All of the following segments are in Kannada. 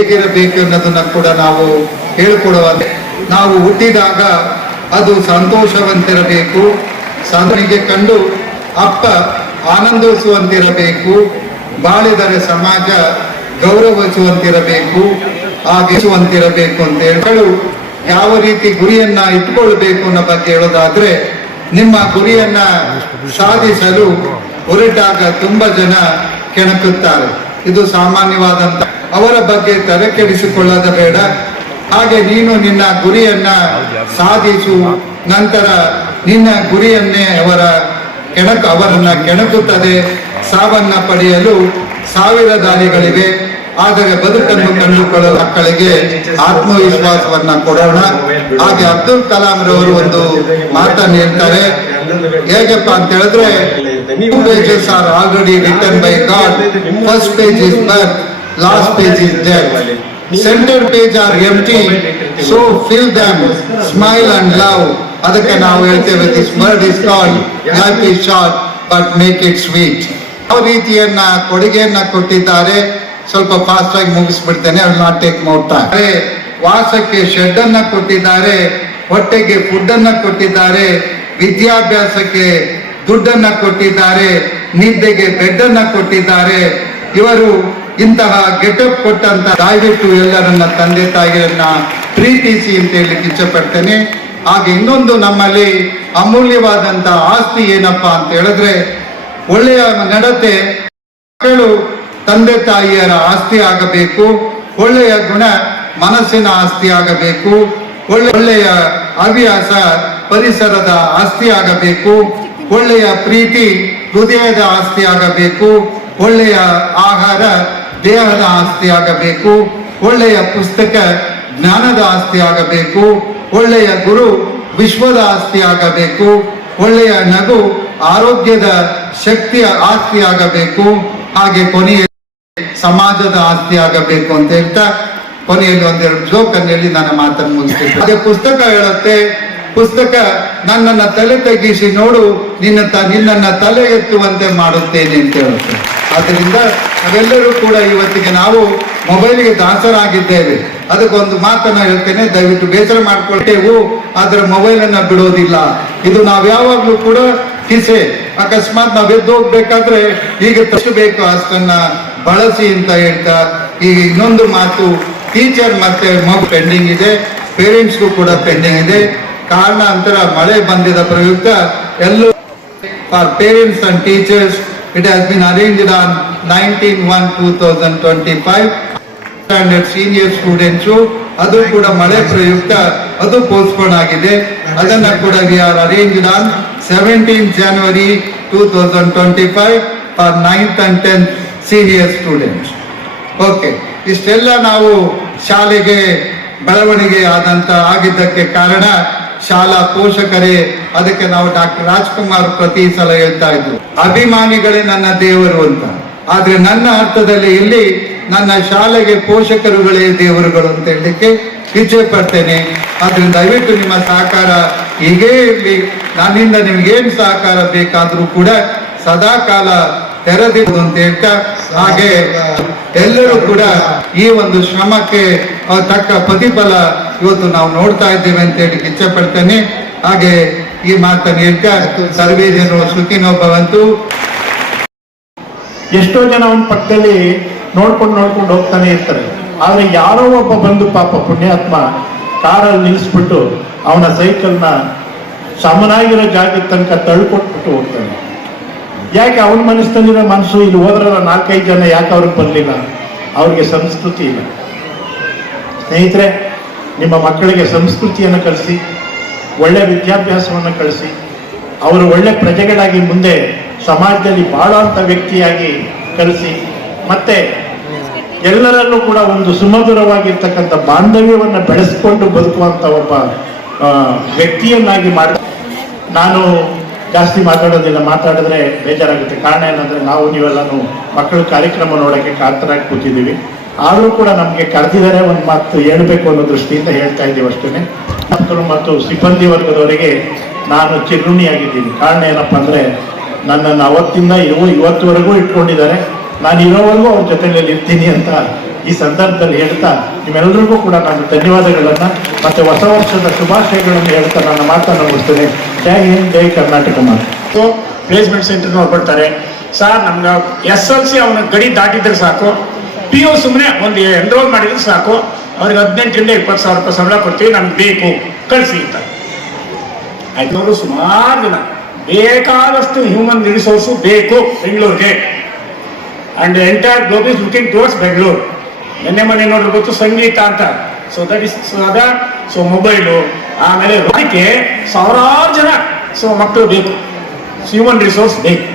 ಹೇಗಿರಬೇಕು ಅನ್ನೋದನ್ನ ಕೂಡ ನಾವು ಹೇಳ್ಕೊಡುವ ನಾವು ಹುಟ್ಟಿದಾಗ ಅದು ಸಂತೋಷವಂತಿರಬೇಕು ಸಾಧನೆಗೆ ಕಂಡು ಅಪ್ಪ ಆನಂದಿಸುವಂತಿರಬೇಕು, ಬಾಳಿದರೆ ಸಮಾಜ ಗೌರವಿಸುವಂತಿರಬೇಕು ಆಗಿಸುವಂತಿರಬೇಕು ಅಂತ ಹೇಳಿ ಯಾವ ರೀತಿ ಗುರಿಯನ್ನ ಇಟ್ಕೊಳ್ಬೇಕು ಅನ್ನೋ ಬಗ್ಗೆ ಹೇಳೋದಾದ್ರೆ, ನಿಮ್ಮ ಗುರಿಯನ್ನ ಸಾಧಿಸಲು ಹೊರಟಾಗ ತುಂಬಾ ಜನ ಕೆಣಕುತ್ತಾರೆ. ಇದು ಸಾಮಾನ್ಯವಾದಂತ ಅವರ ಬಗ್ಗೆ ತಲೆ ಕೆಡಿಸಿಕೊಳ್ಳದ ಬೇಡ. ಹಾಗೆ ನೀನು ನಿನ್ನ ಗುರಿಯನ್ನ ಸಾಧಿಸು. ನಂತರ ನಿನ್ನ ಗುರಿಯನ್ನೇ ಅವರ ಕೆಣಕು, ಅವರನ್ನ ಕೆಣಕುತ್ತದೆ. ಸಾವನ್ನ ಪಡೆಯಲು ಸಾವಿರ ದಾರಿಗಳಿವೆ. ಆದರೆ ಬದುಕನ್ನು ಕಂಡುಕೊಳ್ಳುವ ಮಕ್ಕಳಿಗೆ ಆತ್ಮವಿಶ್ವಾಸವನ್ನ ಕೊಡೋಣ. ಹಾಗೆ ಅಬ್ದುಲ್ ಕಲಾಂ ರವರು ಒಂದು ಮಾತನ್ನು ಹೇಳ್ತಾರೆ. ಹೇಗಪ್ಪ ಅಂತ ಹೇಳಿದ್ರೆ already written by god first page is birth last page is death centre page are empty, so fill them, smile and love ಅದಕ್ಕೆ ನಾವು ಹೇಳ್ತೇವೆ this word is called life is short but make it sweet ಯಾವ ರೀತಿಯನ್ನ ಕೊಡುಗೆಯನ್ನ ಕೊಟ್ಟಿದ್ದಾರೆ? ಸ್ವಲ್ಪ ಫಾಸ್ಟ್ ಆಗಿ ಮುಗಿಸ್ಬಿಡ್ತೇನೆ. ಅವ್ರು ನಾಟ್ ಟೇಕ್ ಮೋರ್ ಟೈಮ್ ವಾಸಕ್ಕೆ ಶೆಡ್ ಅನ್ನ ಕೊಟ್ಟಿದ್ದಾರೆ ಹೊಟ್ಟೆಗೆ ಫುಡ್ ಅನ್ನ ಕೊಟ್ಟಿದ್ದಾರೆ ವಿದ್ಯಾಭ್ಯಾಸಕ್ಕೆ ದುಡ್ಡನ್ನ ಕೊಟ್ಟಿದ್ದಾರೆ ನಿದ್ದೆಗೆ ಬೆಡ್ ಅನ್ನ ಕೊಟ್ಟಿದ್ದಾರೆ. ಇವರು ಇಂತಹ ಗೆಟಪ್ ಕೊಟ್ಟಂತ ದಯವಿಟ್ಟು ಎಲ್ಲರನ್ನ ತಂದೆ ತಾಯಿಯನ್ನ ಪ್ರೀತಿಸಿ ಅಂತ ಹೇಳಲಿಕ್ಕೆ ಇಚ್ಛಪಡ್ತೇನೆ. ಹಾಗೆ ಇನ್ನೊಂದು ನಮ್ಮಲ್ಲಿ ಅಮೂಲ್ಯವಾದಂತ ಆಸ್ತಿ ಏನಪ್ಪಾ ಅಂತ ಹೇಳಿದ್ರೆ, ಒಳ್ಳೆಯ ನಡತೆ ಮಕ್ಕಳು ತಂದೆ ತಾಯಿಯರ ಆಸ್ತಿ ಆಗಬೇಕು, ಒಳ್ಳೆಯ ಗುಣ ಮನಸ್ಸಿನ ಆಸ್ತಿ ಆಗಬೇಕು, ಒಳ್ಳೆ ಒಳ್ಳೆಯ ಹವ್ಯಾಸ ಪರಿಸರದ ಆಸ್ತಿ ಆಗಬೇಕು, ಒಳ್ಳೆಯ ಪ್ರೀತಿ ಹೃದಯದ ಆಸ್ತಿ ಆಗಬೇಕು ಒಳ್ಳೆಯ ಆಹಾರ ದೇಹದ ಆಸ್ತಿ ಆಗಬೇಕು, ಒಳ್ಳೆಯ ಪುಸ್ತಕ ಜ್ಞಾನದ ಆಸ್ತಿ ಆಗಬೇಕು, ಒಳ್ಳೆಯ ಗುರು ವಿಶ್ವದ ಆಸ್ತಿ ಆಗಬೇಕು, ಒಳ್ಳೆಯ ನಗು ಆರೋಗ್ಯದ ಶಕ್ತಿಯ ಆಸ್ತಿ ಆಗಬೇಕು, ಹಾಗೆ ಕೊನೆಯ ಸಮಾಜದ ಆಸ್ತಿ ಆಗಬೇಕು ಅಂತ ಹೇಳ್ತಾ ಕೊನೆಯಲ್ಲಿ ಒಂದೆರಡು ಜೋಕನ್ನು ಹೇಳಿ ನನ್ನ ಮಾತನ್ನು ಮುಗಿಸ್ತೇನೆ ಅದೇ ಪುಸ್ತಕ ಹೇಳುತ್ತೆ ಪುಸ್ತಕ ನನ್ನನ್ನ ತಲೆ ತಗ್ಗಿಸಿ ನೋಡು ನಿನ್ನ ತ ನಿನ್ನನ್ನ ತಲೆ ಎತ್ತುವಂತೆ ಮಾಡುತ್ತೇನೆ ಅಂತ ಹೇಳುತ್ತೆ. ಆದ್ದರಿಂದ ನಾವೆಲ್ಲರೂ ಕೂಡ ಇವತ್ತಿಗೆ ನಾವು ಮೊಬೈಲಿಗೆ ದಾಸರಾಗಿದ್ದೇವೆ. ಅದಕ್ಕೊಂದು ಮಾತನ್ನ ಹೇಳ್ತೇನೆ, ದಯವಿಟ್ಟು ಬೇಸರ ಮಾಡಿಕೊಳ್ತೇವು. ಆದ್ರೆ ಮೊಬೈಲ್ ಅನ್ನ ಬಿಡೋದಿಲ್ಲ. ಇದು ನಾವು ಯಾವಾಗಲೂ ಕೂಡ ಕಿಸೆ. ಅಕಸ್ಮಾತ್ ನಾವು ಎದ್ದು ಹೋಗ್ಬೇಕಾದ್ರೆ ಈಗ ತಷ್ಟು ಬೇಕು ಅಷ್ಟನ್ನ ಬಳಸಿ ಅಂತ ಹೇಳ್ತಾ ಈಗ ಇನ್ನೊಂದು ಮಾತು ಟೀಚರ್ ಮತ್ತೆ ಮಗು ಪೆಂಡಿಂಗ್ ಇದೆ. ಪೇರೆಂಟ್ಸ್ಗೂ ಕೂಡ ಪೆಂಡಿಂಗ್ ಇದೆ. ಕಾರಣಾಂತರ ಮಳೆ ಬಂದಿದ ಪ್ರಯುಕ್ತ ಎಲ್ಲೂ for parents and teachers it has been arranged on nineteen one two thousand twenty five standard senior students ಅದು ಕೂಡ ಮಳೆ ಪ್ರಯುಕ್ತ, ಅದು ಪೋಸ್ಟ್ಪೋನ್ ಆಗಿದೆ. ಅದನ್ನ ಕೂಡ we are arranged on seventeen January two thousand twenty five for ninth and tenth senior students okay ಇಷ್ಟೆಲ್ಲ ನಾವು ಶಾಲೆಗೆ ಬೆಳವಣಿಗೆ ಆದಂತ ಆಗಿದ್ದಕ್ಕೆ ಕಾರಣ ಶಾಲಾ ಪೋಷಕರೇ, ಅದಕ್ಕೆ ನಾವು ಡಾಕ್ಟರ್ ರಾಜ್ಕುಮಾರ್ ಪ್ರತಿ ಸಲ ಹೇಳ್ತಾ ಇದ್ರು. ಅಭಿಮಾನಿಗಳೇ ನನ್ನ ದೇವರು ಅಂತ. ಆದ್ರೆ ನನ್ನ ಅರ್ಥದಲ್ಲಿ ಇಲ್ಲಿ ನನ್ನ ಶಾಲೆಗೆ ಪೋಷಕರುಗಳೇ ದೇವರುಗಳು ಅಂತ ಹೇಳಲಿಕ್ಕೆ ಇಚ್ಛೆ ಪಡ್ತೇನೆ. ಆದ್ರಿಂದ ದಯವಿಟ್ಟು ನಿಮ್ಮ ಸಹಕಾರ ಹೀಗೇ ಇರಲಿ. ನನ್ನಿಂದ ನಿಮ್ಗೇನು ಸಹಕಾರ ಬೇಕಾದ್ರೂ ಕೂಡ ಸದಾ ಕಾಲ ತೆರೆದಿರುವುದು ಅಂತ ಹೇಳ್ತಾ ಹಾಗೆ ಎಲ್ಲರೂ ಕೂಡ ಈ ಒಂದು ಶ್ರಮಕ್ಕೆ ತಕ್ಕ ಪ್ರತಿಫಲ ಇವತ್ತು ನಾವು ನೋಡ್ತಾ ಇದ್ದೇವೆ ಅಂತ ಹೇಳಿ ಇಚ್ಛೆ ಪಡ್ತೇನೆ ಹಾಗೆ ಈ ಮಾತನ್ನು ಹೇಳ್ತಾ ಸರ್ವೇ ಜನರು ಸುಖಿನೋ ಭವಂತು. ಎಷ್ಟೋ ಜನ ಅವನ ಪಕ್ಕದಲ್ಲಿ ನೋಡ್ಕೊಂಡು ನೋಡ್ಕೊಂಡು ಹೋಗ್ತಾನೆ ಇರ್ತಾರೆ. ಆದ್ರೆ ಯಾರೋ ಒಬ್ಬ ಬಂದು ಪಾಪ ಪುಣ್ಯಾತ್ಮ ಕಾರಲ್ಲಿ ನಿಲ್ಲಿಸ್ಬಿಟ್ಟು ಅವನ ಸೈಕಲ್ನ ಸಮನಾಗಿರೋ ಜಾಗದ ತನಕ ತಳ್ಕೊಟ್ಬಿಟ್ಟು ಹೋಗ್ತಾನೆ. ಯಾಕೆ ಅವನ ಮನಸ್ಸಿನಲ್ಲಿರೋ ಮನಸ್ಸು ಇಲ್ಲಿ ಹೋದ್ರಲ್ಲ ನಾಲ್ಕೈದು ಜನ, ಯಾಕೆ ಅವ್ರಿಗೆ ಬರಲಿಲ್ಲ? ಅವ್ರಿಗೆ ಸಂಸ್ಕೃತಿ ಇಲ್ಲ. ಸ್ನೇಹಿತರೆ, ನಿಮ್ಮ ಮಕ್ಕಳಿಗೆ ಸಂಸ್ಕೃತಿಯನ್ನು ಕಲಿಸಿ, ಒಳ್ಳೆ ವಿದ್ಯಾಭ್ಯಾಸವನ್ನು ಕಳಿಸಿ ಅವರು ಒಳ್ಳೆ ಪ್ರಜೆಗಳಾಗಿ ಮುಂದೆ ಸಮಾಜದಲ್ಲಿ ಬಾಳುವಂಥ ವ್ಯಕ್ತಿಯಾಗಿ ಕಲಿಸಿ, ಮತ್ತೆ ಎಲ್ಲರಲ್ಲೂ ಕೂಡ ಒಂದು ಸುಮಧುರವಾಗಿರ್ತಕ್ಕಂಥ ಬಾಂಧವ್ಯವನ್ನು ಬೆಳೆಸ್ಕೊಂಡು ಬದುಕುವಂಥ ಒಬ್ಬ ವ್ಯಕ್ತಿಯನ್ನಾಗಿ ಮಾಡಿ. ನಾನು ಜಾಸ್ತಿ ಮಾತಾಡೋದಿಲ್ಲ, ಮಾತಾಡಿದ್ರೆ ಬೇಜಾರಾಗುತ್ತೆ. ಕಾರಣ ಏನಂದ್ರೆ ನಾವು ನೀವೆಲ್ಲನೂ ಮಕ್ಕಳು ಕಾರ್ಯಕ್ರಮ ನೋಡೋಕ್ಕೆ ಕಾತರಾಗಿ ಕೂತಿದ್ದೀವಿ. ಆದರೂ ಕೂಡ ನಮಗೆ ಕರೆದಿದ್ದಾರೆ ಒಂದು ಮಾತು ಹೇಳ್ಬೇಕು ಅನ್ನೋ ದೃಷ್ಟಿಯಿಂದ ಹೇಳ್ತಾ ಇದ್ದೀವಿ ಅಷ್ಟೇ ಮಕ್ಕಳು ಮತ್ತು ಸಿಬ್ಬಂದಿ ವರ್ಗದವರಿಗೆ ನಾನು ಚಿರುಣಿಯಾಗಿದ್ದೀನಿ ಕಾರಣ ಏನಪ್ಪ ಅಂದ್ರೆ ನನ್ನನ್ನು ಅವತ್ತಿಂದ ಇವು ಇವತ್ತುವರೆಗೂ ಇಟ್ಕೊಂಡಿದ್ದಾರೆ. ನಾನು ಇರೋವರೆಗೂ ಅವ್ರ ಜೊತೆಯಲ್ಲಿ ಇರ್ತೀನಿ ಅಂತ ಈ ಸಂದರ್ಭದಲ್ಲಿ ಹೇಳ್ತಾ ನಿಮ್ಮೆಲ್ಲರಿಗೂ ಕೂಡ ನಾನು ಧನ್ಯವಾದಗಳನ್ನ ಮತ್ತೆ ಹೊಸ ವರ್ಷದ ಶುಭಾಶಯಗಳನ್ನು ಹೇಳ್ತಾ ನನ್ನ ಮಾತನ್ನು ಮುಗಿಸ್ತೇನೆ. ಜೈ ಹಿಂದ್, ಜೈ ಕರ್ನಾಟಕ ಮಾತು. ಪ್ಲೇಸ್ಮೆಂಟ್ ಸೆಂಟರ್ ಬರ್ತಾರೆ ಸರ್ ನಮ್ಗೆ ಎಸ್ ಎಲ್ ಸಿ ಅವನ ಗಡಿ ದಾಟಿದ್ರೆ ಸಾಕು. ಪಿ ಯು ಸುಮ್ಮನೆ ಒಂದು ಎನ್ರೋಲ್ ಮಾಡಿದ್ರೆ ಸಾಕು. ಅವ್ರಿಗೆ ಹದಿನೆಂಟರಿಂದ ಇಪ್ಪತ್ತು ಸಾವಿರ ರೂಪಾಯಿ ಸಂಬಳ ಕೊಡ್ತೀವಿ, ನಮ್ಗೆ ಬೇಕು. ಕಳಿಸಿ ಅಂತ. ಆಯ್ತು ಸುಮಾರು ದಿನ ಬೇಕಾದಷ್ಟು ಹ್ಯೂಮನ್ ರಿಸೋರ್ಸು ಬೇಕು ಬೆಂಗಳೂರಿಗೆ. And entire global looking towards Bengaluru ನಿನ್ನೆ ಮೊನ್ನೆ ನೋಡ್ರಿ ಗೊತ್ತು ಸಂಗೀತ ಅಂತ. ಸೊ ದಟ್ ಇಸ್ ಸೊ ಅದ ಸೊ ಮೊಬೈಲು ಆಮೇಲೆ ಅದಕ್ಕೆ ಸಾವಿರಾರು ಜನ ಸೊ ಮಕ್ಕಳು ಬೇಕು. ಹ್ಯೂಮನ್ ರಿಸೋರ್ಸ್ ಬೇಕು.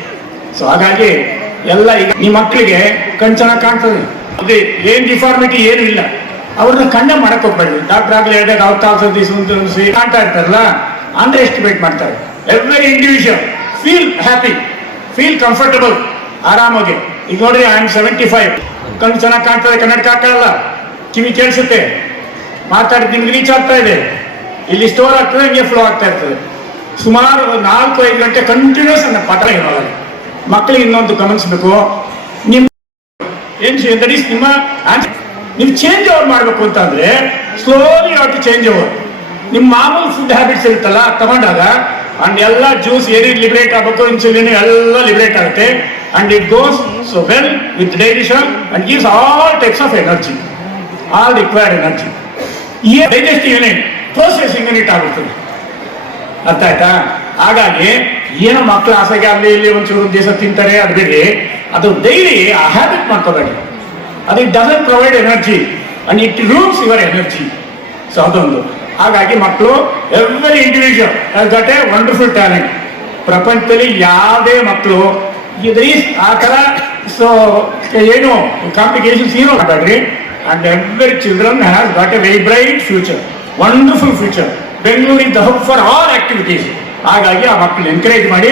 ಸೊ ಹಾಗಾಗಿ ಎಲ್ಲ ಈಗ ಈ ಮಕ್ಕಳಿಗೆ ಕಣ್ ಚೆನ್ನಾಗಿ ಕಾಣ್ತದೆ. ಅದೇ ಏನ್ ಡಿಫಾರ್ಮಿಟಿ ಏನು ಇಲ್ಲ. ಅವ್ರನ್ನ ಕಣ್ಣ ಮಾಡಕ್ ಹೋಗ್ಬೇಡಿ ಡಾಕ್ಟರ್ ಆಗ್ಲಿ ಹೇಳಿದಾಗ ಅವ್ರ ತಾವು ಕಾಣ್ತಾ ಇರ್ತಾರಲ್ಲ, ಅಂದ್ರೆ ಎಸ್ಟಿಮೇಟ್ ಮಾಡ್ತಾರೆ. Every individual feel happy feel comfortable ಆರಾಮಾಗಿ. ಈಗ ನೋಡ್ರಿ ಐ ಆಮ್ ಸೆವೆಂಟಿ ಫೈವ್ ಕಣ್ಣು ಚೆನ್ನಾಗಿ ಕಾಣ್ತದೆ ಕನ್ನಡಕ ಹಾಕಲ್ಲ. ಕಿವಿ ಕೇಳಿಸುತ್ತೆ. ಮಾತಾಡಿ ನಿಮ್ಗೆ ರೀಚ್ ಆಗ್ತಾ ಇದೆ. ಇಲ್ಲಿ ಸ್ಟೋರ್ ಆಗ್ತದೆ, ಹಂಗೆ ಫ್ಲೋ ಆಗ್ತಾ ಇರ್ತದೆ. ಸುಮಾರು ನಾಲ್ಕು, ಐದು ಗಂಟೆ ಕಂಟಿನ್ಯೂಸ್ ಅನ್ನ ಪಾಠ ಇರೋಲ್ಲ ಮಕ್ಕಳಿಗೆ ಇನ್ನೊಂದು ಗಮನಿಸ್ಬೇಕು. ನಿಮ್ ಏನ್ ದಟ್ ಈಸ್ ನಿಮ್ಮ. ನೀವು ಚೇಂಜ್ ಓವರ್ ಮಾಡಬೇಕು ಅಂತಂದ್ರೆ ಸ್ಲೋಲಿ ಟು ಚೇಂಜ್ ಓವರ್ ನಿಮ್ಮ ಮಾಮೂಲು ಫುಡ್ ಹ್ಯಾಬಿಟ್ಸ್ ಇರುತ್ತಲ್ಲ ತಗೊಂಡಾಗ ಅಂಡ್ ಎಲ್ಲ ಜ್ಯೂಸ್ ಏರಿ ಲಿಬರೇಟ್ ಆಗಬೇಕು ಇನ್ಸುಲಿನ್ ಎಲ್ಲ ಲಿಬರೇಟ್ ಆಗುತ್ತೆ. And it goes so well with digestion and gives all types of energy all required energy ಈ ಡೈಜೆಸ್ಟಿವ್ ಯೂನಿಟ್ ಪ್ರೊಸೆಸಿಂಗ್ ಯೂನಿಟ್ ಆಗುತ್ತದೆ. ಅರ್ಥ ಆಯ್ತಾ ಹಾಗಾಗಿ, ಏನೋ ಮಕ್ಕಳ ಆಸೆಗೆ ಅಲ್ಲಿ ಇಲ್ಲಿ ಒಂಚೂರು ದಿವಸ ತಿಂತಾರೆ, ಅದು ಬಿಡಿ ಅದು ಡೈಲಿ ಆ ಹ್ಯಾಬಿಟ್ ಮಾಡ್ಕೋಬೇಡಿ. ಅದು it doesn't provide energy and it ruins your energy so ಅದೊಂದು. ಹಾಗಾಗಿ ಮಕ್ಕಳು every individual got a wonderful talent ಪ್ರಪಂಚದಲ್ಲಿ ಯಾವುದೇ ಮಕ್ಕಳು ಇದು ಆ ಥರ ಸೊ ಏನು ಕಾಂಪ್ಲಿಕೇಶನ್ಸ್ ಏನೋ ಮಾಡಬೇಡ್ರಿ and every children has got a very bright future wonderful future Bengaluru the hub for all activities ಹಾಗಾಗಿ ಆ ಮಕ್ಕಳನ್ನ ಎನ್ಕರೇಜ್ ಮಾಡಿ,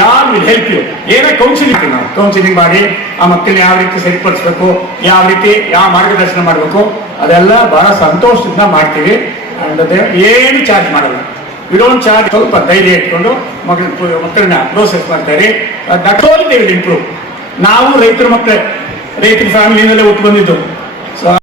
ಯಾರ್ ವಿಲ್ ಹೆಲ್ಪ್ ಯು ಏನೇ ಕೌನ್ಸಿಲಿಂಗ್ ನಾವು ಕೌನ್ಸಿಲಿಂಗ್ ಮಾಡಿ, ಆ ಮಕ್ಕಳನ್ನ ಯಾವ ರೀತಿ ಸರಿಪಡಿಸ್ಬೇಕು, ಯಾವ ರೀತಿ, ಯಾವ ಮಾರ್ಗದರ್ಶನ ಮಾಡಬೇಕು, ಅದೆಲ್ಲ ಬಹಳ ಸಂತೋಷದಿಂದ ಮಾಡ್ತೀವಿ. ಅಂಡ್ ಏನು ಚಾರ್ಜ್ ಮಾಡಲ್ಲ. ಡೋಂಟ್ ಚಾರ್ಜ್ ಸ್ವಲ್ಪ ಧೈರ್ಯ ಇಟ್ಕೊಂಡು ಮಕ್ಕಳ ಮಕ್ಕಳನ್ನ ಪ್ರೋಸೆಸ್ ಮಾಡ್ತಾರೆ that all they will improve ನಾವು ರೈತರ ಮಕ್ಕಳೇ, ರೈತರ ಫ್ಯಾಮಿಲಿಯಿಂದಲೇ ಹುಟ್ಟು ಬಂದಿದ್ದು.